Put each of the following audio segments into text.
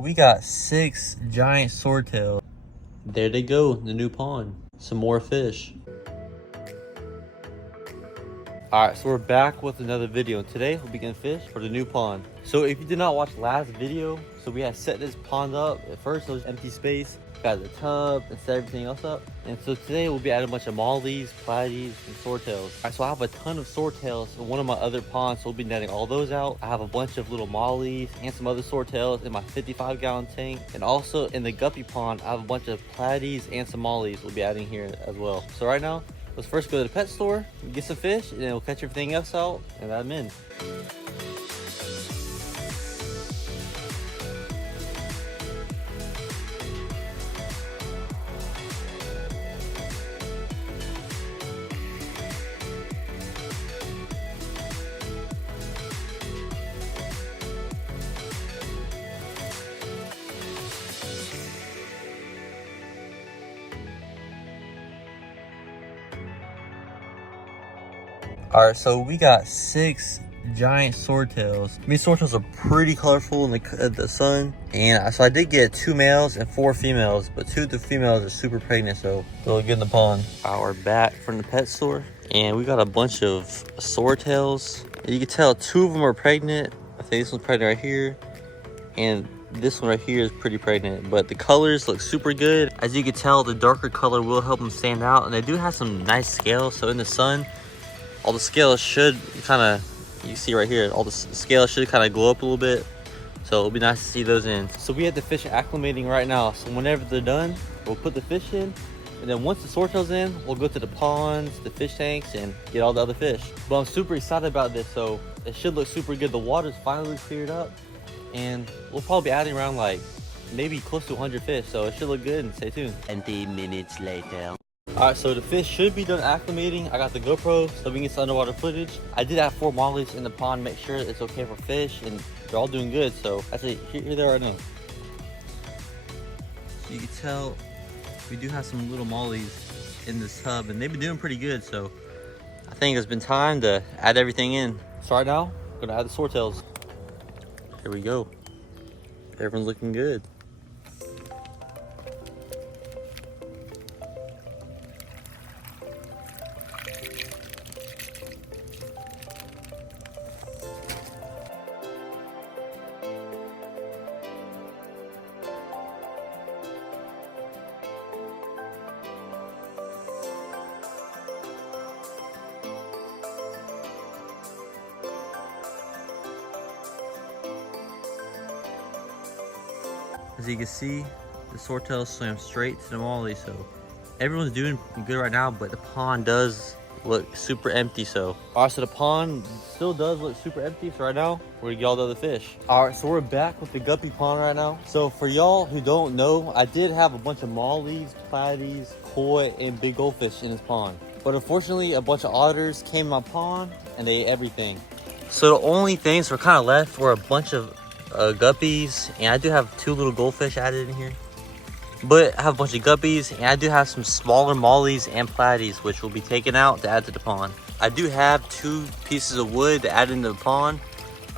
We got 6 giant swordtails. There they go, the new pond. Some more fish. Alright, so we're back with another video. Today we'll be getting fish for the new pond. So if you did not watch the last video, so we had set this pond up. At first it was empty space. Got the tub and set everything else up. And so today we'll be adding a bunch of mollies, platies, and swordtails. Alright, so I have a ton of swordtails in one of my other ponds, so we'll be netting all those out. I have a bunch of little mollies and some other swordtails in my 55-gallon tank. And also in the guppy pond, I have a bunch of platies and some mollies we'll be adding here as well. So right now, let's first go to the pet store, get some fish, and then we'll catch everything else out and add them in. Alright, so we got 6 giant swordtails. These swordtails are pretty colorful in the sun. And so I did get 2 males and 4 females, but 2 of the females are super pregnant, so they'll get in the pond. We're back from the pet store, and we got a bunch of swordtails. You can tell 2 of them are pregnant. I think this one's pregnant right here, and this one right here is pretty pregnant, but the colors look super good. As you can tell, the darker color will help them stand out, and they do have some nice scales, so in the sun, all the scales should kind of, you see right here, all the scales should kind of glow up a little bit. So it'll be nice to see those in. So we have the fish acclimating right now. So whenever they're done, we'll put the fish in. And then once the swordtail's in, we'll go to the ponds, the fish tanks, and get all the other fish. But I'm super excited about this. So it should look super good. The water's finally cleared up. And we'll probably be adding around like maybe close to 100 fish. So it should look good, and stay tuned. 20 minutes later. Alright, so the fish should be done acclimating. I got the GoPro so we can get some underwater footage. I did have 4 mollies in the pond, make sure it's okay for fish, and they're all doing good. So I say here they are right now. So you can tell we do have some little mollies in this tub, and they've been doing pretty good. So I think it's been time to add everything in. So right now, I'm gonna add the swordtails. Here we go. Everyone's looking good. As you can see, the swordtails swim straight to the molly, so everyone's doing good right now, but the pond does look super empty. So alright, so the pond still does look super empty. So right now we're gonna get all the other fish. Alright, so we're back with the guppy pond right now. So for y'all who don't know, I did have a bunch of mollies, platies, koi, and big goldfish in this pond, but unfortunately a bunch of otters came in my pond and they ate everything. So the only things that were kind of left were a bunch of guppies, and I do have 2 little goldfish added in here, but I have a bunch of guppies, and I do have some smaller mollies and platies which will be taken out to add to the pond. I do have 2 pieces of wood to add into the pond,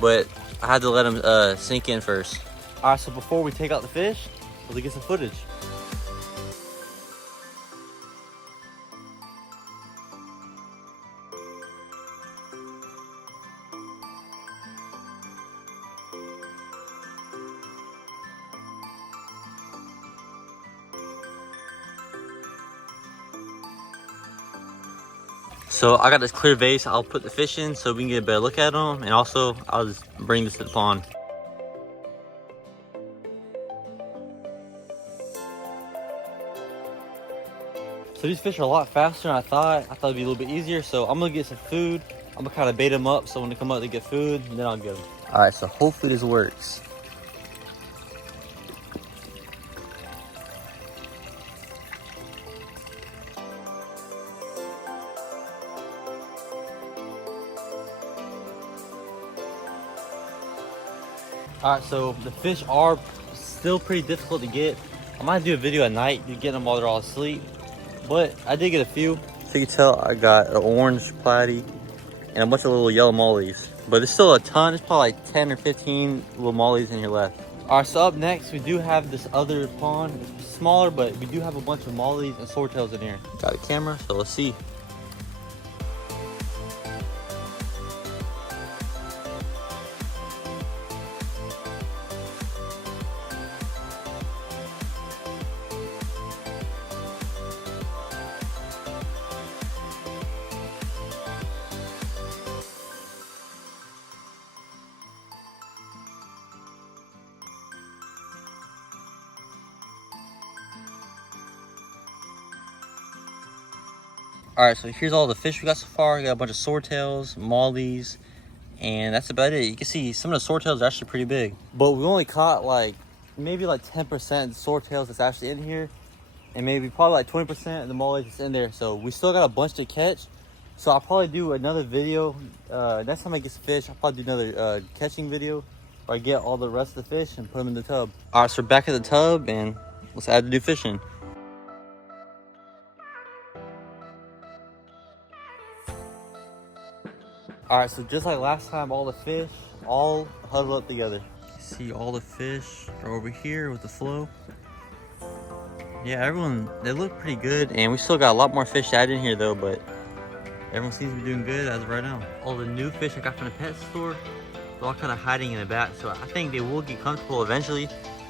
but I had to let them sink in first. Alright, so before we take out the fish, let's get some footage. So I got this clear vase. I'll put the fish in so we can get a better look at them, and also I'll just bring this to the pond. So these fish are a lot faster than I thought. I thought it'd be a little bit easier. So I'm gonna get some food. I'm gonna kind of bait them up so when they come up they get food, and then I'll get them. All right, so hopefully this works. Alright, so the fish are still pretty difficult to get. I might do a video at night to get them while they're all asleep, but I did get a few. So you can tell I got an orange platy and a bunch of little yellow mollies. But there's still a ton. There's probably like 10 or 15 little mollies in here left. All right, so up next, we do have this other pond. It's smaller, but we do have a bunch of mollies and swordtails in here. Got a camera, so let's see. All right, so here's all the fish we got so far. We got a bunch of swordtails, mollies, and that's about it. You can see some of the swordtails are actually pretty big, but we only caught like maybe like 10% of the swordtails that's actually in here, and maybe probably like 20% of the mollies that's in there. So we still got a bunch to catch. So I'll probably do another video. Next time I get some fish, I'll probably do another catching video where I get all the rest of the fish and put them in the tub. All right, so we're back at the tub, and let's add the new fish in. All right, so just like last time, all the fish all huddle up together. See all the fish are over here with the flow. Yeah, everyone, they look pretty good, and we still got a lot more fish to add in here though, but everyone seems to be doing good as of right now. All the new fish I got from the pet store, they're all kind of hiding in the back, so I think they will get comfortable eventually.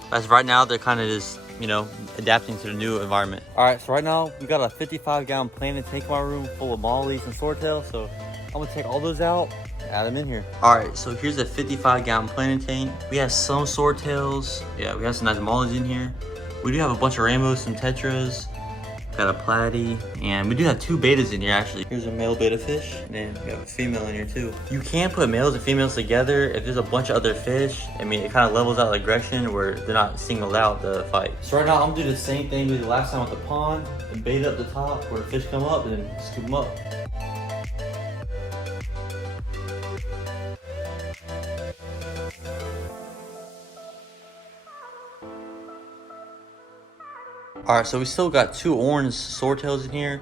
But as of right now, they're kind of just, you know, adapting to the new environment. All right, so right now we got a 55-gallon planted tank in my room full of mollies and swordtails, so I'm gonna take all those out, add them in here. All right, so here's a 55-gallon planting tank. We have some swordtails. Yeah, we have some nice mollies in here. We do have a bunch of rainbows, some tetras. Got a platy, and we do have 2 betas in here actually. Here's a male beta fish, and then we have a female in here too. You can put males and females together if there's a bunch of other fish. I mean, it kind of levels out the aggression where they're not singled out to fight. So right now I'm gonna do the same thing we did last time with the pond, and bait up the top where the fish come up, and then scoop them up. All right, so we still got 2 orange swordtails in here,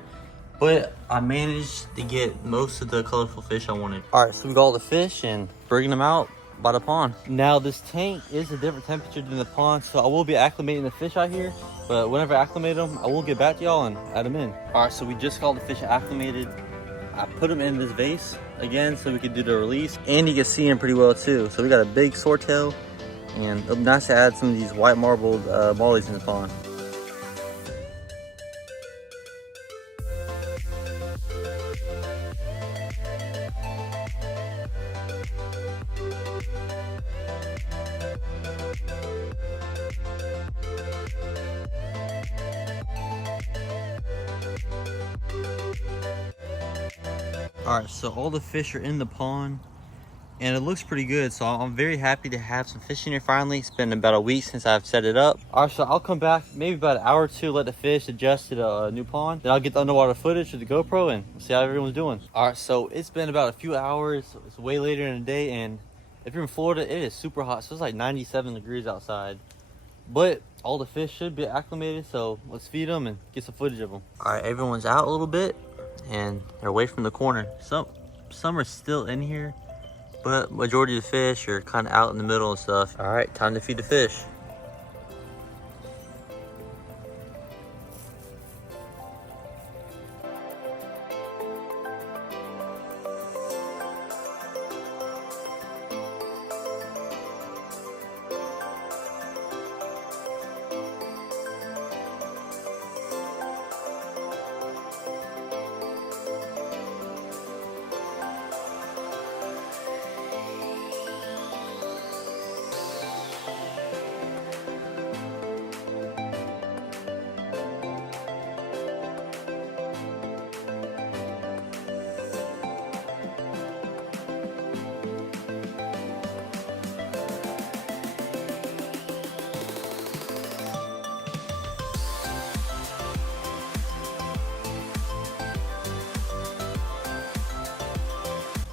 but I managed to get most of the colorful fish I wanted. All right, so we got all the fish and bringing them out by the pond. Now this tank is a different temperature than the pond, so I will be acclimating the fish out here, but whenever I acclimate them, I will get back to y'all and add them in. All right, so we just got all the fish acclimated. I put them in this vase again so we could do the release, and you can see them pretty well too. So we got a big swordtail, and it'll be nice to add some of these white marbled mollies in the pond. All right, so all the fish are in the pond, and it looks pretty good. So I'm very happy to have some fish in here finally. It's been about a week since I've set it up. All right, so I'll come back maybe about an hour or 2, let the fish adjust to the new pond. Then I'll get the underwater footage with the GoPro and see how everyone's doing. All right, so it's been about a few hours. It's way later in the day, and if you're in Florida, it is super hot. So it's like 97 degrees outside. But all the fish should be acclimated, so let's feed them and get some footage of them. All right, everyone's out a little bit, and they're away from the corner. Some are still in here, but majority of the fish are kind of out in the middle and stuff. All right, time to feed the fish.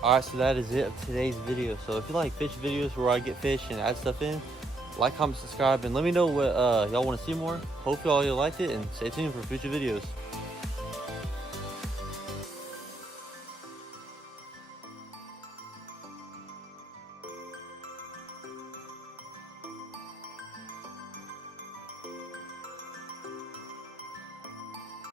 Alright, so that is it of today's video. So if you like fish videos where I get fish and add stuff in, like, comment, subscribe, and let me know what y'all want to see more. Hope y'all liked it, and stay tuned for future videos.